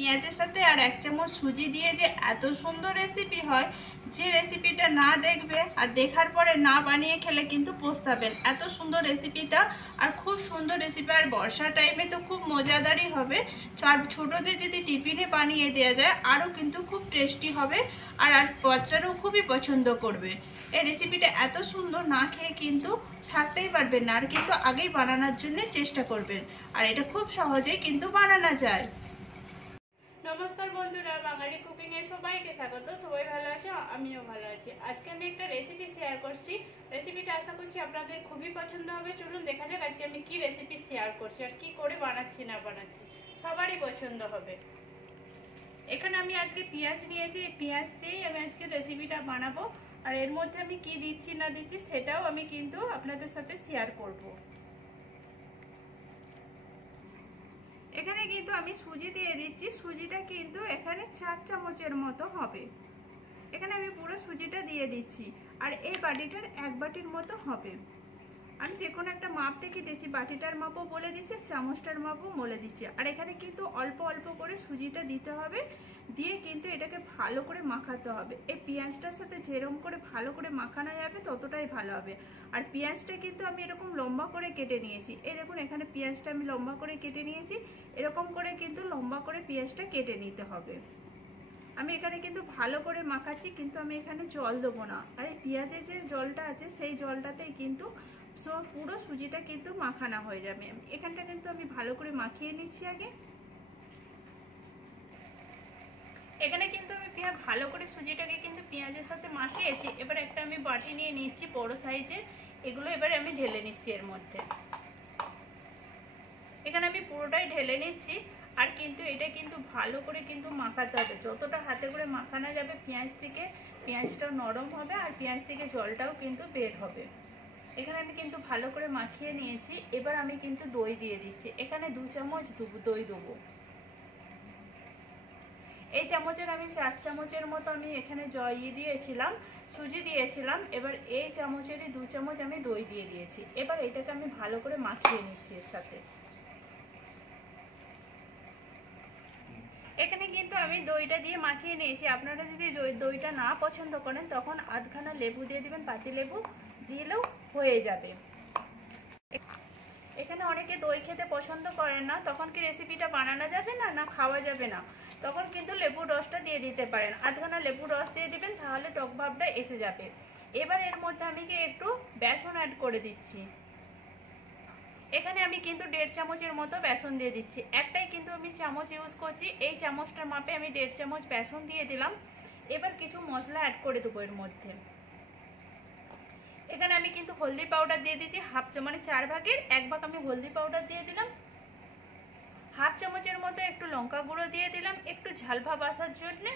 পেঁয়াজের সাথে আর 1 চামচ সুজি দিয়ে যে এত সুন্দর রেসিপি হয়, যে রেসিপিটা না দেখবে আর দেখার পরে না বানিয়ে খেলে কিন্তু পস্তাবেন। এত সুন্দর রেসিপিটা আর খুব সুন্দর রেসিপি, আর বর্ষার টাইমে তো খুব মজাদারই হবে। ছোটোদের যদি টিফিনে বানিয়ে দেওয়া যায় আরও কিন্তু খুব টেস্টি হবে, আর বাচ্চারাও খুবই পছন্দ করবে। এই রেসিপিটা এত সুন্দর, না খেয়ে কিন্তু থাকতেই পারবেন না, আর কিন্তু আগেই বানানোর জন্য চেষ্টা করবেন। আর এটা খুব সহজেই কিন্তু বানানো যায়। নমস্কার বন্ধুরা, বাঙালি কুকিং এ সবাইকে স্বাগত। সবাই ভালো আছে, আমিও ভালো আছি। আজকে আমি একটা রেসিপি শেয়ার করছি। রেসিপিটা আশা করছি আপনাদের খুবই পছন্দ হবে। চলুন দেখা যাক আজকে আমি কি রেসিপি শেয়ার করছি আর কি করে বানাচ্ছি না বানাচ্ছি, সবারই পছন্দ হবে। এখানে আমি আজকে পেঁয়াজ নিয়েছি, এই পেঁয়াজ দিয়েই আমি আজকে রেসিপিটা বানাবো। আর এর মধ্যে আমি কি দিচ্ছি না দিচ্ছি সেটাও আমি কিন্তু আপনাদের সাথে শেয়ার করব। এখানে কিন্তু আমি সুজি দিয়ে দিচ্ছি। সুজিটা কিন্তু এখানে 4 চামচের মতো হবে। এখানে আমি পুরো সুজিটা দিয়ে দিচ্ছি, আর এই বাটিটার 1 বাটির মতো হবে। আমি যে কোনো একটা মাপ দেখে দিচ্ছি, বাটিটার মাপও বলে দিচ্ছি, চামচটার মাপও বলে দিচ্ছি। আর এখানে কিন্তু অল্প অল্প করে সুজিটা দিতে হবে, দিয়ে কিন্তু এটাকে ভালো করে মাখাতে হবে। এই পেঁয়াজটার সাথে যেরকম করে ভালো করে মাখানো যাবে ততটাই ভালো হবে। আর পেঁয়াজটা কিন্তু আমি এরকম লম্বা করে কেটে নিয়েছি। এই দেখুন, এখানে পেঁয়াজটা আমি লম্বা করে কেটে নিয়েছি। এরকম করে কিন্তু লম্বা করে পেঁয়াজটা কেটে নিতে হবে। আমি এখানে কিন্তু ভালো করে মাখাচ্ছি, কিন্তু আমি এখানে জল দেবো না। আর এই পেঁয়াজের যে জলটা আছে সেই জলটাতেই কিন্তু পুরো সুজিটা কিন্তু মাখানো হয়ে যাবে। এখানটা কিন্তু আমি ভালো করে মাখিয়ে নিচ্ছি আগে। এখানে কিন্তু আমি ভালো করে সুজিটাকে কিন্তু পেঁয়াজের সাথে মাখিয়েছি। এবার একটা আমি বাটি নিয়ে নিচ্ছি বড় সাইজের, এগুলো এবারে আমি ঢেলে নিচ্ছি এর মধ্যে। এখানে আমি পুরোটাই ঢেলে নিচ্ছি। আর কিন্তু এটা কিন্তু ভালো করে কিন্তু মাখাতে হবে, যতটা হাতে করে মাখানো যাবে পেঁয়াজ থেকে পেঁয়াজটাও নরম হবে, আর পেঁয়াজ থেকে জলটাও কিন্তু বের হবে। এখানে আমি কিন্তু ভালো করে মাখিয়ে নিয়েছি। এবার আমি কিন্তু দই দিয়ে দিচ্ছি। এখানে 2 চামচ দই দেবো। এই চামচের আমি 4 চামচের মতো আমি এখানে দিয়েছিলাম, সুজি দিয়েছিলাম। এবার এই চামচেরই 2 চামচ আমি দই দিয়ে দিয়েছি। এবার এটাকে আমি ভালো করে মাখিয়ে নিচ্ছি এর সাথে। এখানে কিন্তু আমি দইটা দিয়ে মাখিয়ে নিয়েছি। আপনারা যদি দইটা না পছন্দ করেন তখন আধখানা লেবু দিয়ে দিবেন, পাতি লেবু দিলেও হয়ে যাবে। এখানে অনেকে দই খেতে পছন্দ করেন না, তখন কি রেসিপিটা বানানো যাবে না, না খাওয়া যাবে না, তখন কিন্তু লেবুর রসটা দিয়ে দিতে পারেন। আধখানা লেবুর রস দিয়ে দিবেন, তাহলে টক ভাবটা এসে যাবে। এবার এর মধ্যে আমি কি একটু বেসন অ্যাড করে দিচ্ছি। এখানে আমি কিন্তু 1.5 চামচের মতো বেসন দিয়ে দিচ্ছি। একটাই কিন্তু আমি চামচ ইউজ করছি, এই চামচটার মাপে আমি 1.5 চামচ বেসন দিয়ে দিলাম। এবার কিছু মশলা অ্যাড করে দেবো এর মধ্যে। এখানে আমি কিন্তু হলদি পাউডার দিয়ে দিচ্ছি মানে 4 ভাগের 1 ভাগ আমি হলদি পাউডার দিয়ে দিলাম। 1/2 চামচের মতো একটু লঙ্কা গুঁড়ো দিয়ে দিলাম, একটু ঝাল ভাব আসার জন্য।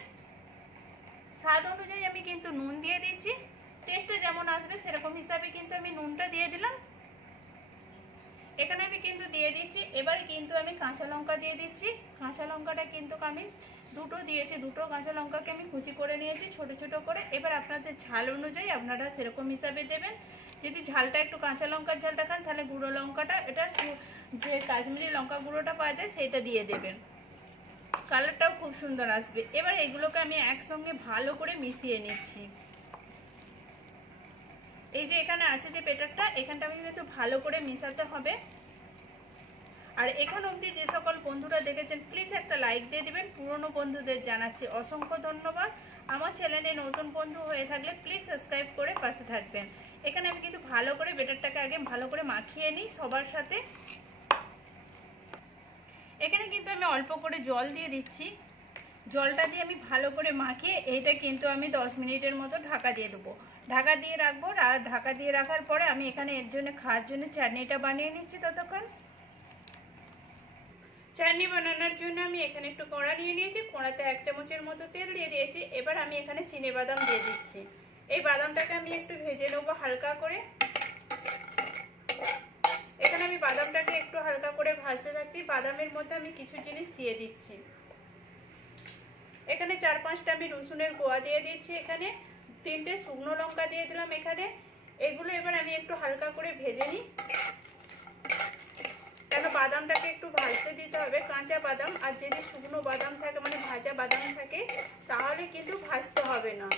স্বাদ অনুযায়ী আমি কিন্তু নুন দিয়ে দিচ্ছি, টেস্টটা যেমন আসবে সেরকম হিসাবে কিন্তু আমি নুনটা দিয়ে দিলাম। এখানে আমি কিন্তু দিয়ে দিচ্ছি। এবার কিন্তু আমি কাঁচা লঙ্কা দিয়ে দিচ্ছি। কাঁচা লঙ্কাটা কিন্তু আমি দুটো দিয়েছি, দুটো কাঁচা লঙ্কাকে আমি কুচি করে নিয়েছি ছোট ছোট করে। এবার আপনাদের ঝাল অনুযায়ী আপনারা সেরকম হিসাবে দেবেন। যদি ঝালটা একটু কাঁচা লঙ্কার ঝালটা খান তাহলে গুঁড়ো লঙ্কাটা, এটা যে কাশ্মীরি লঙ্কা গুঁড়োটা পাওয়া যায় সেটা দিয়ে দেবেন, কালারটাও খুব সুন্দর আসবে। এবার এগুলোকে আমি একসঙ্গে ভালো করে মিশিয়ে নিচ্ছি। এই যে এখানে আছে যে পেটারটা, এখানটা আমি কিন্তু ভালো করে মিশাতে হবে। আর এখন অবধি যে সকল বন্ধুরা দেখেছেন প্লিজ একটা লাইক দিয়ে দিবেন। পুরনো বন্ধুদের জানাচ্ছি অসংখ্য ধন্যবাদ। আমার চ্যানেলে নতুন বন্ধু হয়ে থাকলে প্লিজ সাবস্ক্রাইব করে পাশে থাকবেন। এখানে আমি কিন্তু ভালো করে বেটারটাকে আগে ভালো করে মাখিয়ে নিই সবার সাথে। এখানে কিন্তু আমি অল্প করে জল দিয়ে দিচ্ছি। জলটা দিয়ে আমি ভালো করে মাখিয়ে এইটা কিন্তু আমি 10 মিনিটের মতো ঢাকা দিয়ে দেবো। ঢাকা দিয়ে রাখবো। আর ঢাকা দিয়ে রাখার পরে আমি এখানে এর জন্য খাওয়ার জন্য চাটনিটা বানিয়ে নিচ্ছি। ততক্ষণ চাটনি বানানোর জন্য আমি এখানে একটু কড়া নিয়ে নিয়েছি, কড়াতে 1 চামচের মতো তেল দিয়ে দিয়েছি। এবার আমি এখানে চিনে বাদাম দিয়ে দিচ্ছি। এই বাদামটাকে আমি একটু ভেজে নেবো হালকা করে। এখানে আমি বাদামটাকে একটু হালকা করে ভাজতে থাকছি। বাদামের মধ্যে আমি কিছু জিনিস দিয়ে দিচ্ছি। এখানে 4-5টা আমি রসুনের কোয়া দিয়ে দিচ্ছি। এখানে 3টে শুকনো লঙ্কা দিয়ে দিলাম এখানে। এগুলো এবার আমি একটু হালকা করে ভেজে নিই। কেন বাদামটাকে একটু ভাজতে দিতে হবে, কাঁচা বাদাম। আর যদি শুকনো বাদাম থাকে মানে ভাজা বাদাম থাকে তাহলে কিন্তু ভাজতে হবে না।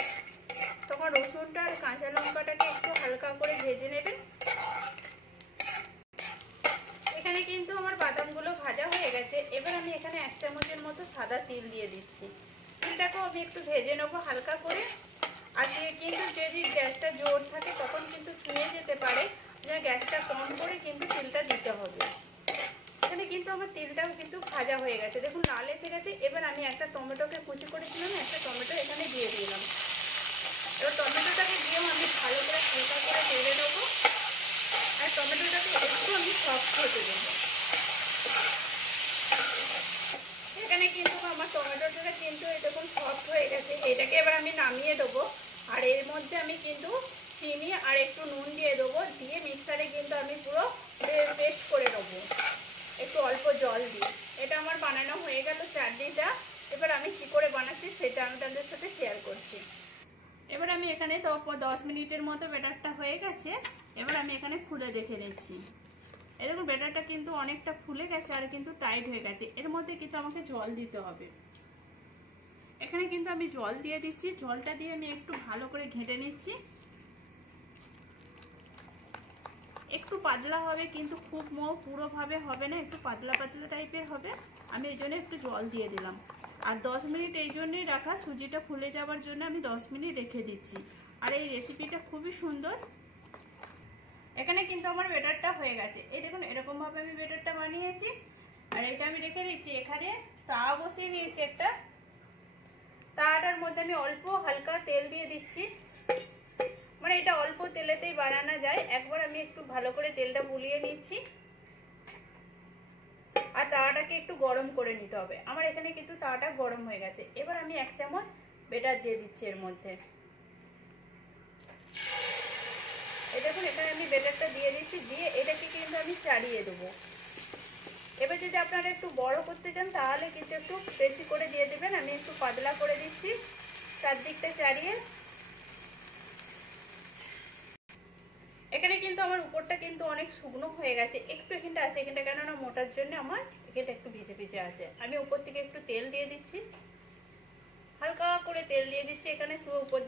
তখন রসুনটা আর কাঁচা লঙ্কাটাকে একটু হালকা করে ভেজে নেবেন। এখানে কিন্তু আমার বাদামগুলো ভাজা হয়ে গেছে। এবার আমি এখানে 1 চামচের মতো সাদা তিল দিয়ে দিচ্ছি। তিলটাকেও আমি একটু ভেজে নেবো হালকা করে। আর কিন্তু যদি গ্যাসটা জোর থাকে তখন কিন্তু ছুঁয়ে যেতে পারে, যে গ্যাসটা কম করে কিন্তু তিলটা দিতে হবে। এখানে কিন্তু আমার তিলটাও কিন্তু ভাজা হয়ে গেছে, দেখুন লাল এসে গেছে। এবার আমি একটা টমেটোকে কুচি করেছিলাম, একটা টমেটো এখানে দিয়ে দিলাম। এবার টমেটোটাকে দিয়েও আমি ভালো করে হালকা করে নেড়ে নেবো। আর টমেটোটাকে একটু আমি সফট হতে দেবো। এখানে কিন্তু আমার টমেটোটা কিন্তু এরকম সফট হয়ে গেছে। এটাকে এবার আমি নামিয়ে দেবো। আর এর মধ্যে আমি কিন্তু চিনি আর একটু নুন দিয়ে দেবো, দিয়ে মিক্সারে কিন্তু আমি পুরো পেস্ট করে নেবো একটু অল্প জল দিয়ে। এটা আমার বানানো হয়ে গেল চাটনিটা। এবার আমি কী করে বানাচ্ছি সেটা আমি তাদের সাথে শেয়ার করছি। এবার আমি এখানে তো 10 মিনিটের মতো ব্যাটারটা হয়ে গেছে। এবার আমি এখানে খুলে দেখে নিচ্ছি। এরকম ব্যাটারটা কিন্তু অনেকটা ফুলে গেছে আর কিন্তু টাইট হয়ে গেছে। এর মধ্যে কিন্তু আমাকে জল দিতে হবে। এখানে কিন্তু আমি জল দিয়ে দিচ্ছি। জলটা দিয়ে আমি একটু ভালো করে ঘেঁটে নিচ্ছি। একটু পাতলা হবে, কিন্তু খুব পুরোভাবে হবে না, একটু পাতলা পাতলা টাইপের হবে। আমি এই জন্য একটু জল দিয়ে দিলাম। আর 10 মিনিট এই জন্যই রাখা, সুজিটা ফুলে যাওয়ার জন্য আমি 10 মিনিট রেখে দিচ্ছি। আর এই রেসিপিটা খুবই সুন্দর। এখানে কিন্তু আমার ব্যাটারটা হয়ে গেছে। এই দেখুন এরকমভাবে আমি ব্যাটারটা বানিয়েছি। আর এটা আমি রেখে দিচ্ছি। এখানে তাওয়া বসিয়ে নিয়েছি একটা। তাওয়াটার মধ্যে আমি অল্প হালকা তেল দিয়ে দিচ্ছি। মানে এটা অল্প তেলেতেই বানানো যায়। একবার আমি একটু ভালো করে তেলটা বুলিয়ে নিচ্ছি। আর তাওয়াটাকে একটু গরম করে নিতে হবে। আমার এখানে কিন্তু তাওয়াটা গরম হয়ে গেছে। এবার আমি 1 চামচ ব্যাটার দিয়ে দিচ্ছি এর মধ্যে। এই দেখুন এখানে আমি ব্যাটারটা দিয়ে দিচ্ছি। দিয়ে এটাকে কিন্তু আমি চাড়িয়ে দেবো। এবার যদি আপনারা একটু বড় করতে চান তাহলে কিন্তু একটু বেশি করে দিয়ে দেবেন। আমি একটু পাতলা করে দিচ্ছি চারদিকটা চাড়িয়ে। এখানে কিন্তু আমার উপরটা কিন্তু অনেক শুকনো হয়ে গেছে। একটু এখানটা আছে, এখানটা কেননা মোটার জন্য আমার এখানটা একটু ভিজে ভিজে আছে। আমি উপর থেকে একটু তেল দিয়ে দিচ্ছি, হালকা করে তেল দিয়ে দিচ্ছি এখানে উপর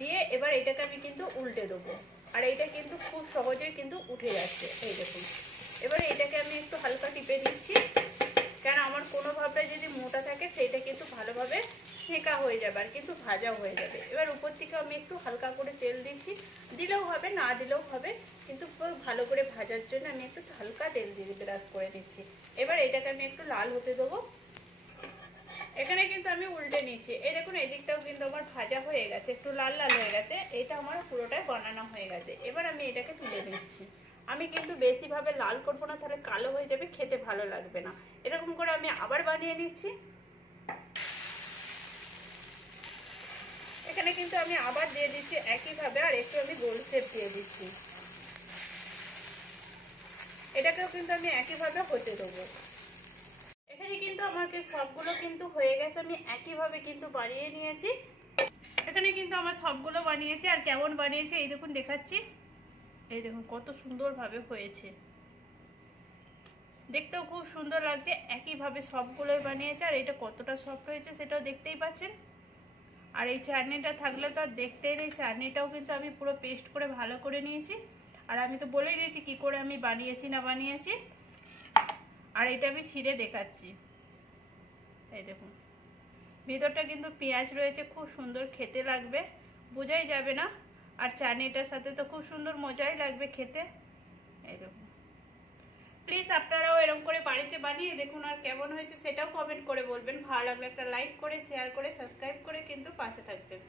দিয়ে এবার এটাকে আমি কিন্তু উল্টে দেবো। আর এইটা কিন্তু খুব সহজেই কিন্তু উঠে যাচ্ছে। এই দেখুন এবার এটাকে আমি একটু হালকা টিপে দিচ্ছি, কেন আমার কোনোভাবে যদি মোটা থাকে সেইটা কিন্তু ভালোভাবে সেঁকা হয়ে যাবে আর কিন্তু ভাজা হয়ে যাবে। এবার উপর থেকে আমি একটু হালকা করে তেল দিচ্ছি, দিলেও হবে না দিলেও হবে, কিন্তু ভালো করে ভাজার জন্য আমি একটু হালকা তেল দিয়ে ব্রাশ করে দিচ্ছি। এবার এটাকে আমি একটু লাল হতে দেবো। এখানে কিন্তু আমি উল্টে নিচ্ছি। এই দেখুন এদিকটাও কিন্তু আমার ভাজা হয়ে গেছে, একটু লাল লাল হয়ে গেছে। এটা আমার পুরোটাই বানানো হয়ে গেছে। এবার আমি এটাকে তুলে দিচ্ছি। আমি কিন্তু বেশিভাবে লাল করবো না, তাহলে কালো হয়ে যাবে, খেতে ভালো লাগবে না। এরকম করে আমি আবার বানিয়ে নিচ্ছি। এখানে কিন্তু আমি আবার দিয়ে দিচ্ছি একইভাবে, আর একটু আমি গোল শেপ দিয়ে দিচ্ছি। এটাকেও কিন্তু আমি একইভাবে হতে দেবো। এখানে কিন্তু আমাকে সবগুলো কিন্তু হয়ে গেছে। আমি একইভাবে কিন্তু বানিয়ে নিয়েছি। এখানে কিন্তু আমার সবগুলো বানিয়েছি। আর কেমন বানিয়েছি এই দেখুন দেখাচ্ছি। এই দেখুন কত সুন্দরভাবে হয়েছে, দেখতেও খুব সুন্দর লাগছে। একইভাবে সবগুলোই বানিয়েছে। আর এটা কতটা সফট হয়েছে সেটাও দেখতেই পাচ্ছেন। আর এই চাটনিটা থাকলে তো আর দেখতেই নেই। চাটনিটাও কিন্তু আমি পুরো পেস্ট করে ভালো করে নিয়েছি। আর আমি তো বলেই দিয়েছি কি করে আমি বানিয়েছি না বানিয়েছি। আর এটা আমি ছিঁড়ে দেখাচ্ছি। এই দেখুন ভিতরটা কিন্তু পেঁয়াজ রয়েছে, খুব সুন্দর খেতে লাগবে, বোঝাই যাবে না। আর চাটনিটার সাথে তো খুব সুন্দর মজাই লাগবে খেতে। এই দেখুন প্লিজ আপনারাও এরকম করে বাড়িতে বানিয়ে দেখুন। আর কেমন হয়েছে সেটাও কমেন্ট করে বলবেন। ভালো লাগলে একটা লাইক করে, শেয়ার করে, সাবস্ক্রাইব করে কিন্তু পাশে থাকবেন।